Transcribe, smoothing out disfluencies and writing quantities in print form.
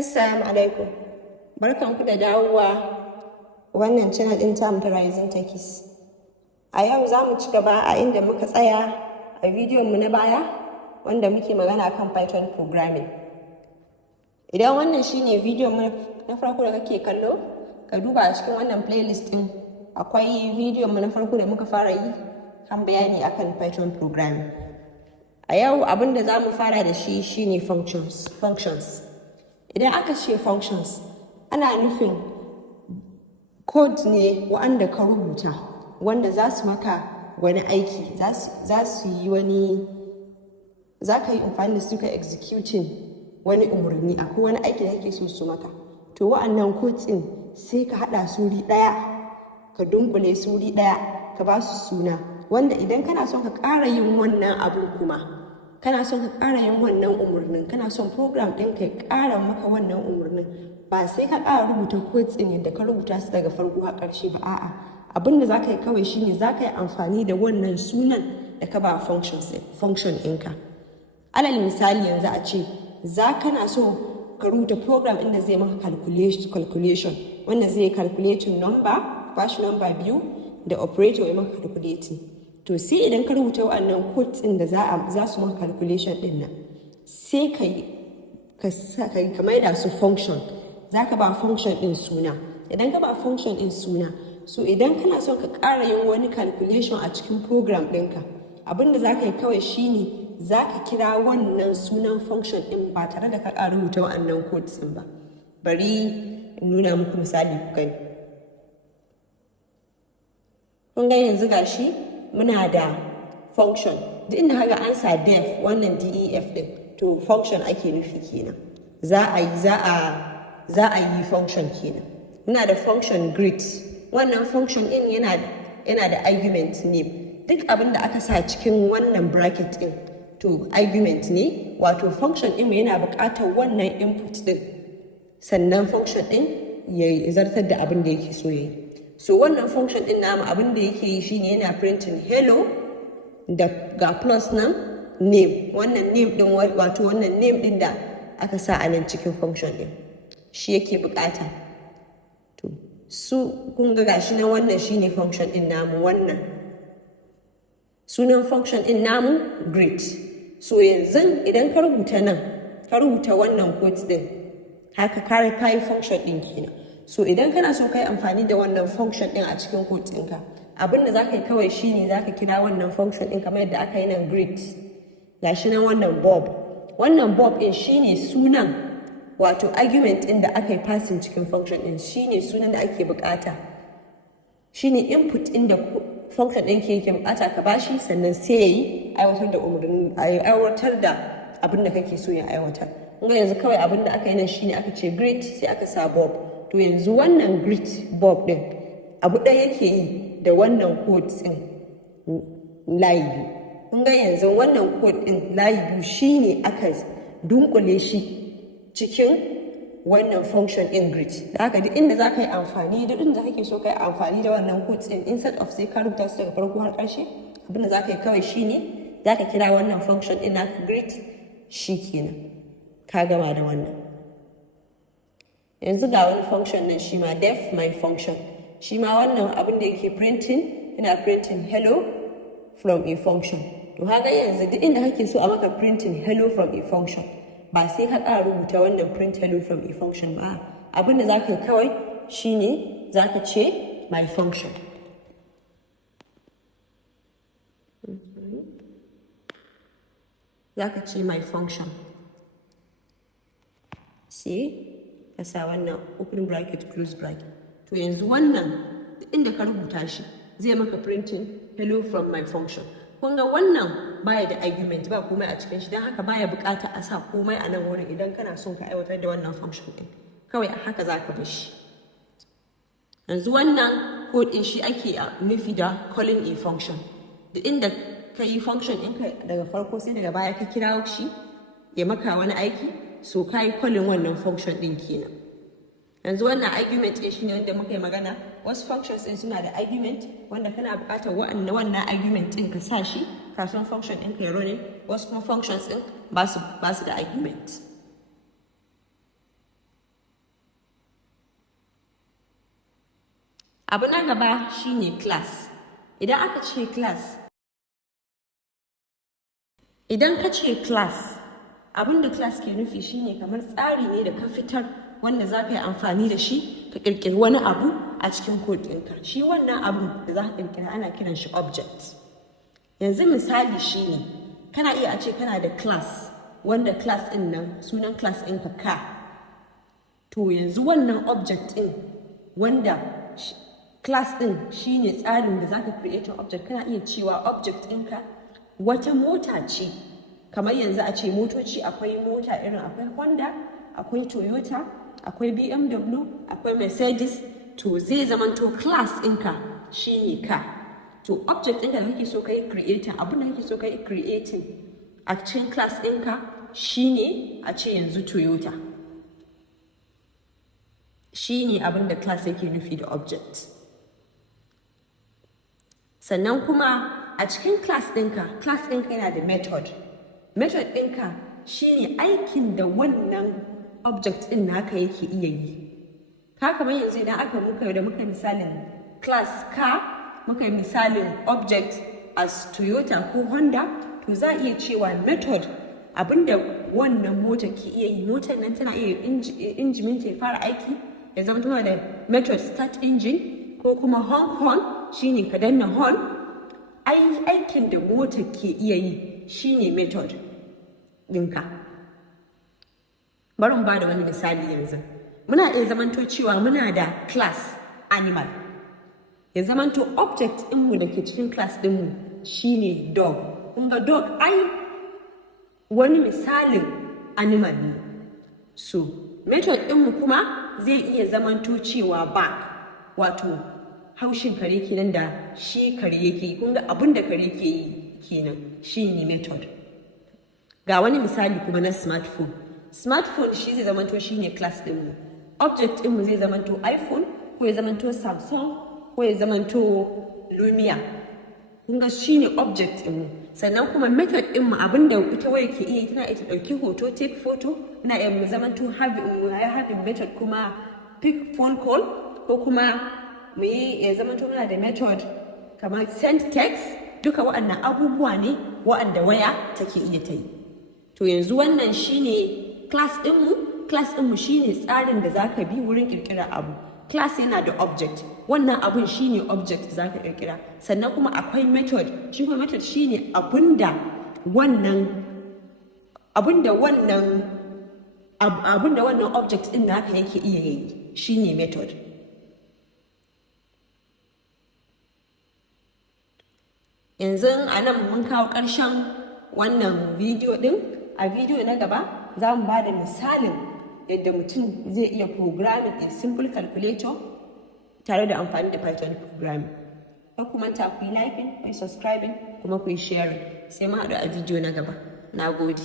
Assalamu alaikum. Barkanku da dawowa wannan channel ɗin tamu ta Rising Techies. A yau za mu ci gaba a inda muka tsaya a bidiyon mu na baya wanda muke magana kan Python programming. Idan wannan shine bidiyon mu na farko da kake kallo, ka duba a cikin wannan playlist ɗin akwai bidiyon mu na farko da muka fara yi kan bayani akan Python programming. A yau abin da za mu fara da shi shine functions. Idan aka ce functions, ana nufin code ne wanda ka rubuta wanda za su maka wani aiki, za su yi wani, za ka yi amfani da su ka executing wani umarni, akwai wani aiki da kake so su maka. To wa'annan codes ɗin sai ka haɗa su wuri ɗaya, ka dunkule su wuri ɗaya, ka ba su suna, wanda idan kana son ka ƙara yin wannan abun kuma, kana son ka ƙara yin wannan umarnin, kana son program ɗin ka ƙara maka wannan umarnin, ba sai ka ƙara rubuta codes ɗin yadda ka rubuta su daga farko har ƙarshe ba, a'a. Abin da za ka yi kawai shine za ka yi amfani da wannan sunan da ka ba function ɗinka. Alal misali yanzu a ce kana so ka rubuta program ɗin da zai maka calculation, wanda zai calculating number, bashi number biyu da operator ya maka calculating. To sai idan ka rubuta wa'annan codes ɗin da za su maka calculation ɗin nan, sai ka maida su function. Za ka ba function ɗin suna. Idan ka ba function ɗin suna, so idan kana son ka ƙara yin wani calculation a cikin program ɗinka, abin da za ka yi kawai shine za ka kira wannan sunan function ɗin ba tare da ka ƙara rubuta wa'annan codes ɗin ba. Bari in nuna muku misali ku gani. Kun ga yanzu gashi muna da function. Duk inda kaga an sa def, wannan def ɗin, to function ake nufi kenan. Za a yi function kenan. Muna da function greet. Wannan function ɗin yana da argument name. Duk abin da aka sa cikin wannan bracket ɗin, to argument ne, wato function ɗin yana buƙatar wannan input ɗin, sannan function ɗin ya zartar da abin da yake so ya yi. So wannan function ɗin namu abin da yake yi shine yana printing hello da ga plus nan name. Wannan name ɗin wato wannan name ɗin da aka sa a nan cikin function ɗin shi yake buƙata. To su kun ga gashi nan wannan shine function ɗin namu, wannan sunan function ɗin namu greet. So yanzu idan ka rubuta nan, ka rubuta wannan code ɗin, haka ka yi function ɗin kenan. So idan kana so ka yi amfani da wannan function ɗin a cikin code ɗinka, abin da za ka yi kawai shine za ka kira wannan function ɗin kamar yadda aka yi nan greet. Gashi nan wannan bob. Wannan bob ɗin shine sunan, wato argument ɗin da aka yi passing cikin function ɗin, shine sunan da ake buƙata. Shine input ɗin da function ɗin yake buƙata ka bashi, sannan sai ya yi aiwatar da abin da kake so ya aiwatar. Kuma yanzu kawai abin da aka yi nan shine aka ce greet, sai aka sa bob. To yanzu wannan greet bob ɗin abu ɗaya yake yi da wannan code ɗin layi biyu. Kun ga yanzu wannan code ɗin layi biyu shine aka dunkule shi cikin wannan function ɗin greet. Da haka duk inda za ka yi amfani, duk inda kake so ka yi amfani da wannan code ɗin, instead of sai ka rubuta su daga farko har ƙarshe, abin da za ka yi kawai shine za ka kira wannan function ɗin naka greet, shi kenan ka gama da wannan. Yanzu ga wani function nan shi ma def my function. Shi ma wannan abin da yake printing, yana printing hello from a function. To haka yanzu duk inda kake so a maka printing hello from a function, ba sai ka ƙara rubuta wannan print hello from a function ba. Abin da za ka yi kawai shine za ka ce my function. Za ka ce my function. Sai ka sa wannan open bracket close bracket. To yanzu wannan inda ka rubuta shi zai maka printing hello from my function. Kun ga wannan baya da argument, ba komai a cikin shi, don haka baya buƙata a sa komai a nan wurin idan kana son ka aiwatar da wannan function ɗin. Kawai a haka za ka bar shi. Yanzu wannan code ɗin shi ake nufi da calling a function. Da inda ka yi function ɗinka daga farko sai daga baya ka kira shi ya maka wani aiki, so ka yi calling wannan function ɗin kenan. Yanzu wannan argument ɗin shine wanda muka yi magana. Wasu functions ɗin suna da argument wanda kana buƙatar wannan argument ɗin ka sa shi kafin function ɗin ka yi running. Wasu kuma functions ɗin ba su da argument. Abu na gaba shine class. Idan aka ce class, idan ka ce class, abin da class ke nufi shine kamar tsari ne da ka fitar wanda za ka yi amfani da shi ka ƙirƙiri wani abu a cikin code ɗinka. Shi wannan abu da za ka ƙirƙira ana kiran shi object. Yanzu misali shine kana iya a ce kana da class wanda class ɗin nan sunan class ɗinka ka. To yanzu wannan object ɗin wanda class ɗin shine tsarin da za ka create object, kana iya cewa object ɗinka wata mota ce. Kamar yanzu a ce motoci akwai mota irin akwai Honda, akwai Toyota, akwai BMW, akwai Mercedes. To zai zamanto class ɗinka shine ka. To object ɗinka da kake so ka yi creating, abin da kake so ka yi creating a cikin class ɗinka shine a ce yanzu Toyota. Shine abin da class yake nufi da object. Sannan kuma a cikin class ɗinka yana da method. Method ɗinka shine aikin da wannan object ɗin naka yake iya yi. Ka kamar yanzu idan aka muka misalin class ka, muka yi misalin object as Toyota ko Honda, to za a iya cewa method abinda wannan mota ke iya yi. Motar nan tana iya injimin ta fara aiki, ya zama tana da method start engine ko kuma horn shine ka danna horn. Aikin da mota ke iya yi shine method ɗinka. Bari mu ba da wani misali yanzu. Muna iya zamanto cewa muna da class animal. Ya zamanto object ɗinmu da ke cikin class ɗinmu shine dog. Kunga dog wani misalin animal ne. So method ɗinmu kuma zai iya zamanto cewa bark, wato haushin kare kenan da shi kare yake yi. Kunga abin da kare ke yi kenan shine method. Ga wani misali kuma na smartphone. Smartphone shi zai zamanto shine class ɗinmu. Object ɗinmu zai zamanto iPhone, ko ya zamanto Samsung, ko ya zamanto Lumia. Kunga shine object ɗinmu. Sannan kuma method ɗinmu abinda ita waya ke iya tana iya ɗauki hoto, take photo, na iya zamanto having method kuma pick phone call, ko kuma mu yi ya zamanto muna da method kamar send text. Duka waɗannan abubuwa ne waɗanda waya take iya ta yi. To yanzu wannan shine class ɗinmu. Class ɗinmu shine tsarin da zaka bi wurin ƙirƙirar abu. Class yana da object. Wannan abun shine object da zaka ƙirƙira. Sannan kuma akwai method. Shi kuma method shine abunda wannan object ɗin naka yake iya yi. Shine method. Yanzu a nan mun kawo ƙarshen wannan bidiyo ɗin. A bidiyo na gaba za mu ba da misalin yadda mutum zai iya programming a simple calculator tare da amfani da Python programming. Kar ku manta ku yi liking, ku yi subscribing, kuma ku yi sharing. Sai mu haɗu a bidiyo na gaba. Na gode.